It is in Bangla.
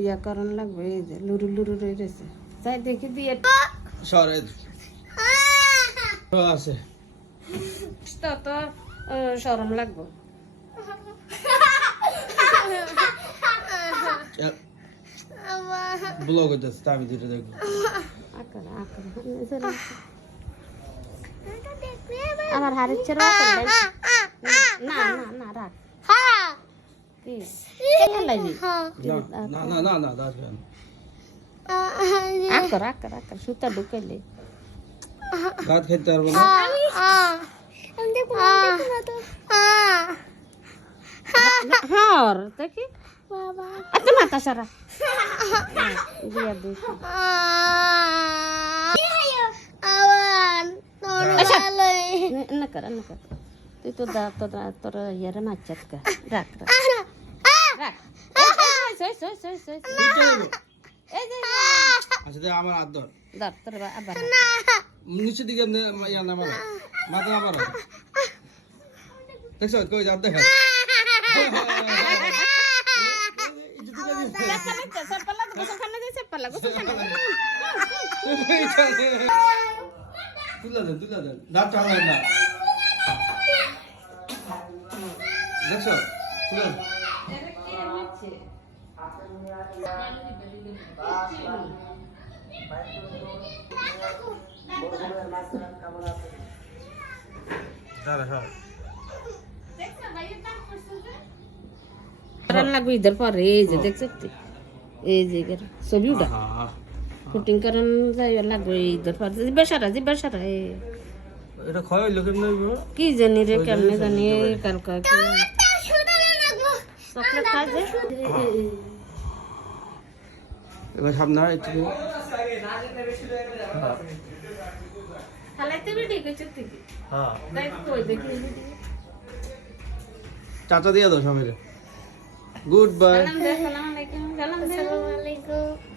ইয়া করন লাগবে এই যে লুরু লুরু রয়েছে তাই দেখি দিয়ে সরে আছে তো শরম লাগবে ব্লগ হইতেছে আমি যেটা দেখবো আমার হারের ছেড়ে না না না রাখ কি লাগি না না না না দাস আকার সুতা ঢুকাইলে ভাত খেতে পারবো না হর দেখি আচ্ছা মাথা সারা দিয়া দেখি না কর তুই তো তোর ইয়ারে মাচ্চাত কা রাখ রাখ আচ্ছা আমার হাত ধর ধর তোর আবার নিচের দিকে ইয়া না মারো মাথা না মারো দেখছো কই হাত দেখা তুলা দেন দাঁত চালায় না দেখছো তুলা লাগবে ইধর পর এই যে দেখছ এই যে ছবি উঠা শুটিং করেন যাই লাগবে ইধর পর জিব্বা সারা এটা ক্ষয় হইলো কেমনে কি জানি রে কেমনে জানি কালকা কি চকলেট খাই যে এবার সামনে একটু খালাইতে বিডি কইছ তুই হ্যাঁ তাই কই দেখি বিডি চাচা দিয়ে দাও সবাই গুড বাই আসসালামু আলাইকুম